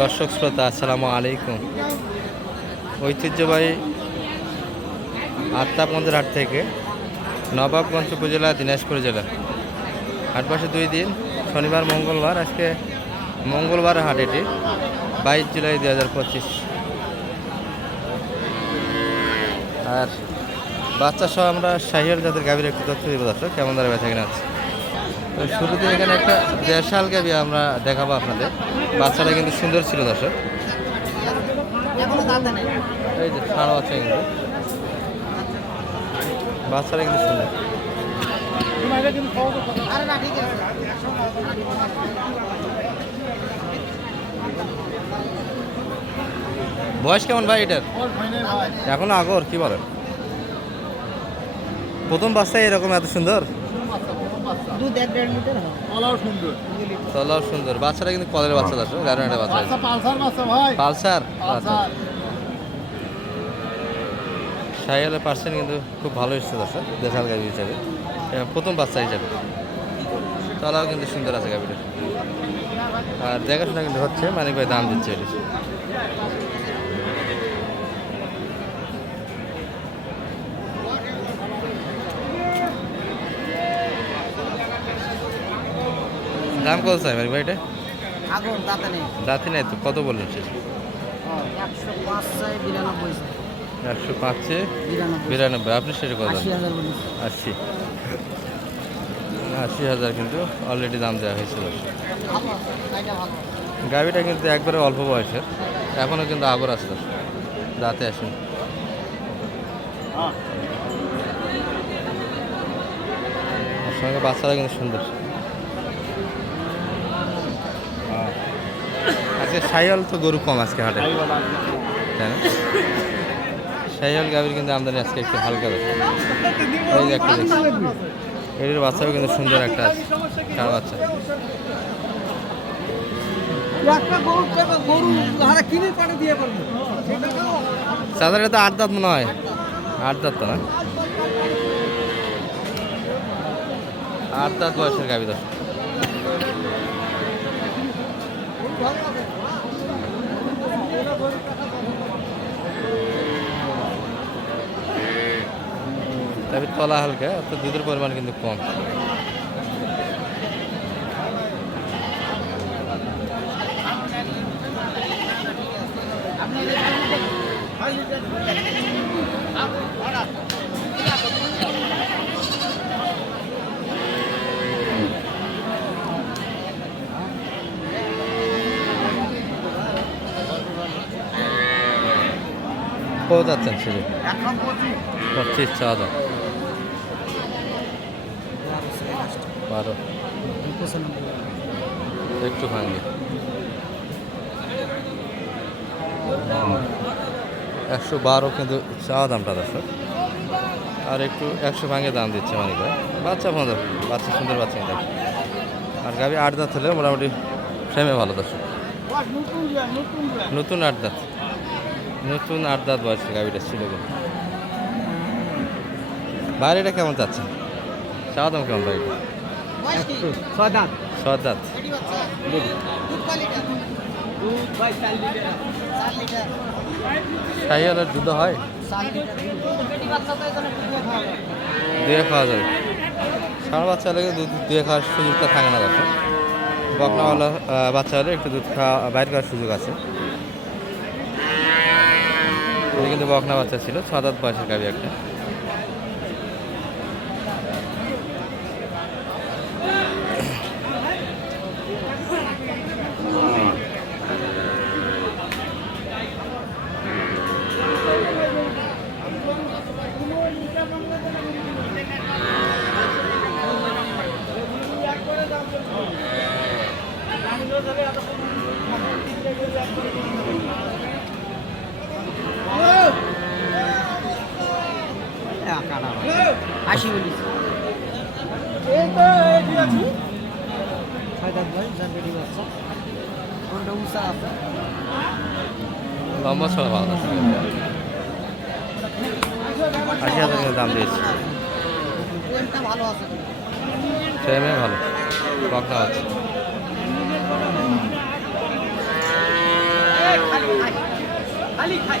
দর্শক শ্রোতা, আসসালামু আলাইকুম। ঐতিহ্যবাহী আত্মাপন্দের হাট থেকে নবাবগঞ্জ উপজেলা, দিনাজপুর জেলা। হাট বসে দুই দিন, শনিবার, মঙ্গলবার, আজকে মঙ্গলবার হাট এটি, বাইশ জুলাই দুই হাজার পঁচিশ। আর বাচ্চা সহ আমরা শাহিয়াল জাতের গাভীর একটু তথ্য দিব দর্শক, কেমন দাঁড়াবে থাকে না শুরুতে এখানে একটা দেশাল গাভি আমরা দেখাবো আপনাদের। বাচ্চাটা কিন্তু সুন্দর ছিল দর্শক। এই যে সাড়া বাচ্চা কিন্তু। বাচ্চাটা কিন্তু সুন্দর। বয়স কেমন ভাই এটার? এখন আগর, কি বলেন? প্রথম বাচ্চায় এরকম এত সুন্দর? দুধ এক দেড় লিটার হয় কলাও সুন্দর। তলাও সুন্দর। বাচ্চাটা কিন্তু কলের বাচ্চা দর্শক দারুণ একটা বাচ্চা। আচ্ছা পালসার মাছ ভাই। পালসার? আচ্ছা পালসার সাইয়ালের পার্সেন্ট কিন্তু খুব ভালো এসছে দর্শক দেশাল গাভি হিসাবে। প্রথম বাচ্চা হিসাবে। তলাও কিন্তু সুন্দর আছে গাভিটা। আর দেখাশোনা কিন্তু হচ্ছে মানিক ভাই দাম দিচ্ছে। এটি দাম কত চাই ভাই আগুন দাঁতে নেই। দাঁতি নাই তো কত বললেন সে একশো পাঁচ বিরানব্বই আপনি সেটা কত আশি আশি। হাজার কিন্তু অলরেডি দাম দেওয়া হয়েছিল। গাভিটা কিন্তু একবারে অল্প বয়সের। এখনও কিন্তু আগর আছে দাঁতে আসেন। সঙ্গে বাচ্চারা কিন্তু সুন্দর। আজকে সাইয়াল তো গরু কম আজকে হাটে। তাই না? সাইয়াল গাভির কিন্তু আমদানি আজকে একটু হালকা যে একটা এটির বাচ্চাও কিন্তু সুন্দর একটা আছে চার বাচ্চা চাঁদারে তো আট দাঁত মনে হয়। আট দাঁত তো না? আট দাঁত বয়সের গাবি দশ তবে তলা হালকা তো দুধের পরিমাণ কিন্তু কম। কত যাচ্ছেন শুধু পঁচিশ ছ হাজার বারো। একটু ভাঙবে। একশো বারো কিন্তু চাওয়া দামটা দর্শক আর একটু একশো ভাঙে দাম দিচ্ছে মানে ভাই। বাচ্চা পনেরো বাচ্চা সুন্দর বাচ্চা কিন্তু। আর গাবি আট দাঁত হলে মোটামুটি ফ্রেমে ভালো দর্শক। নতুন আট দাঁত। নতুন আট দাঁত বয়সের গাড়িটা ছিল কিন্তু। বাইরেটা কেমন যাচ্ছে? চাওয়া দাম কেমন ছয় দাঁত ছয় দাঁত সাইয়ালের দুধ হয়? দিয়ে খাওয়া যাবে। ষাঁড় বাচ্চা হলে দুধ দুয়ে খাওয়ার সুযোগটা থাকে না বাচ্চা হলে একটু দুধ খাওয়া বাইর করার সুযোগ আছে। এটা কিন্তু বকনা বাচ্চা ছিল সাত আট বয়সের গাবি একটা। আশি আছে। লম্বা ছড়া ভালো দর্শক আশি হাজার দাম দিয়েছি। ভালো। আছে। ট্রেনে ভালো বকনা বাচ্চা খালি। খাই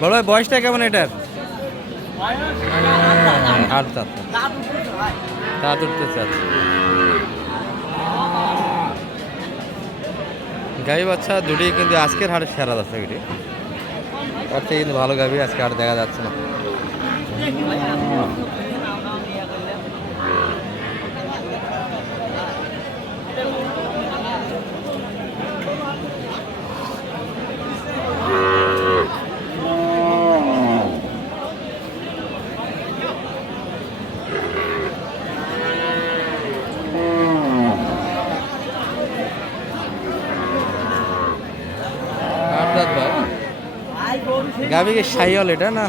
বড় ভাই বয়সটা কেমন এটার? আট দাঁত। দাঁত উঠতে চাচ্ছে গাভী বাচ্চা দুটি কিন্তু আজকের হাটে সেরা যাচ্ছে তার থেকে কিন্তু ভালো গাভী আজকে আর দেখা যাচ্ছে না। গাভী কি সাইল এটা না?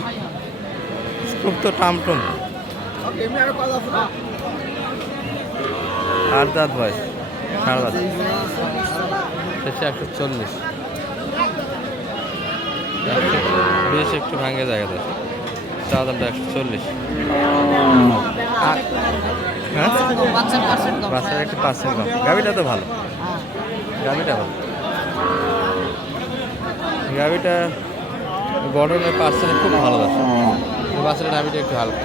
খুব তো টামটুম আট দাঁত ভাই সাড়ে দাঁত। শেষে একশো চল্লিশ। বেশ একটু ভাঙে জায়গা দেয় চা দামটা একশো চল্লিশ। হ্যাঁ? বাচ্চার একটু পার্সেন্ট কম। গাভিটা তো ভালো। গাভিটা ভালো। গাভিটা গঠনের পার্সেন্ট খুব ভালো আছে। বাচ্চাটা গাভিটা একটু হালকা।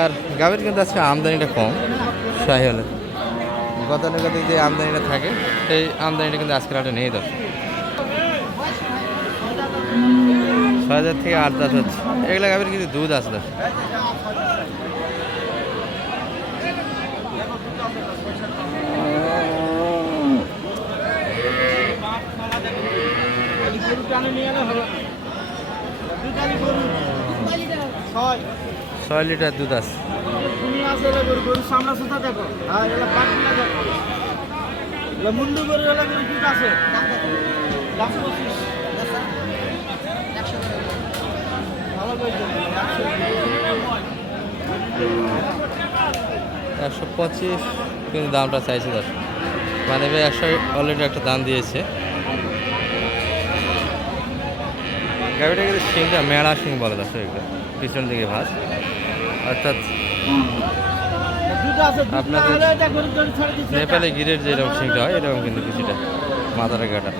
আর গাভীর কিন্তু আজকে আমদানিটা কম শাহি হলে গতানুগতিক যে আমদানিটা থাকে, সেই আমদানিটা কিন্তু আজকের হাটে নেই দশ ছয় হাজার থেকে আট দশ হচ্ছে। এগুলো গাভীর কিন্তু দুধ দশ দাম লিটার দুধ আছে। একশো পঁচিশ কিন্তু দামটা চাইছে দশ মানে একশো অলরেডি একটা দাম দিয়েছে। গাড়িটা কিন্তু সিংটা মেড়া সিং বলে দশ এগুলো পিছন দিকে ভাস। অর্থাৎ আপনাদের নেপালে গিরের যেরকম সিংটা হয়, এরকম কিন্তু কিছুটা মাথার গাটা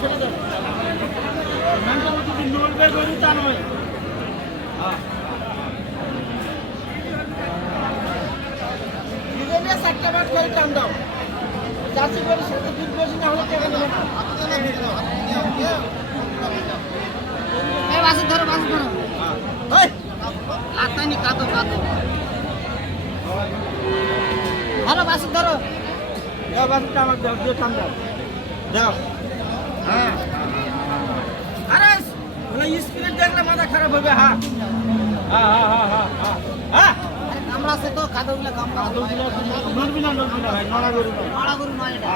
ছেড়ে দেবো নয় হ্যাঁ নিয়ে চারটা বাট করে টান দাও। চাষি করে সাথে দুধ বেশি না হলে টাকা দেবে না। বাসে ধরো বাসে ধরো। লাতানি কাদো কাদো। ভালো বাসে ধরো। বাসটা আমাকে দাও দিয়ে টান দাও। দাও। হ্যাঁ। আরে ওলা স্ক্রিন দেখলে মাথা খারাপ হবে হ্যাঁ। হ্যাঁ হ্যাঁ হ্যাঁ হ্যাঁ হ্যাঁ। আরে আছে তো না না ভাই নড়া গরু এটা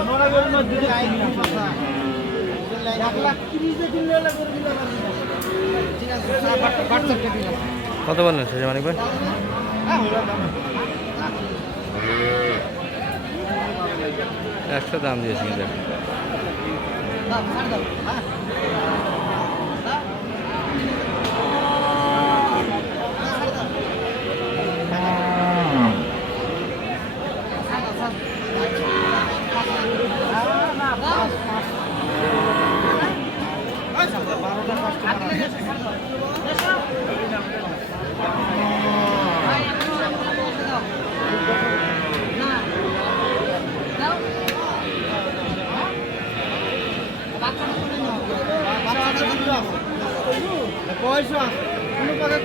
নড়া গরু নয় গেছে কত বললেন শেষ মানিক ভাই? একশো দাম দিয়েছে এখন। দাও ছাড় দাও হ্যাঁ বারোটা কাস্টমার পয়সা কোনো কথা কম নেই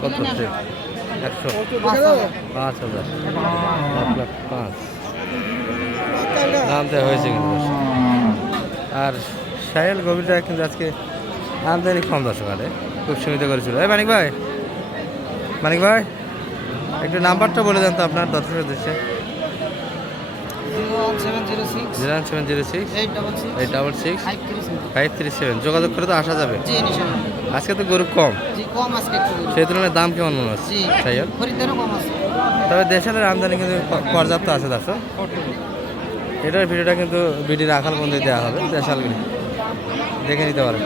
কত হচ্ছে একশো। পাঁচ হাজার। এক লাখ পাঁচ। দামটা হয়েছে কিন্তু আর সাহেল গভীরটা কিন্তু আজকে আমদানি কম দর্শক আরে খুব সীমিত করেছিল। এই মানিক ভাই মানিক ভাই, একটু নাম্বারটা বলে দেন তো আপনার দর্শকের দেশে যোগাযোগ করে তো আসা যাবে? আজকে তো গরু কম। সেই তুলনায় দাম কেমন মনে হচ্ছে? তবে দেশের আমদানি কিন্তু পর্যাপ্ত আছে দাস এটার ভিডিওটা কিন্তু বিটির আখাল বন্ধে দেওয়া হবে দেশালগুলি দেখে নিতে পারেন।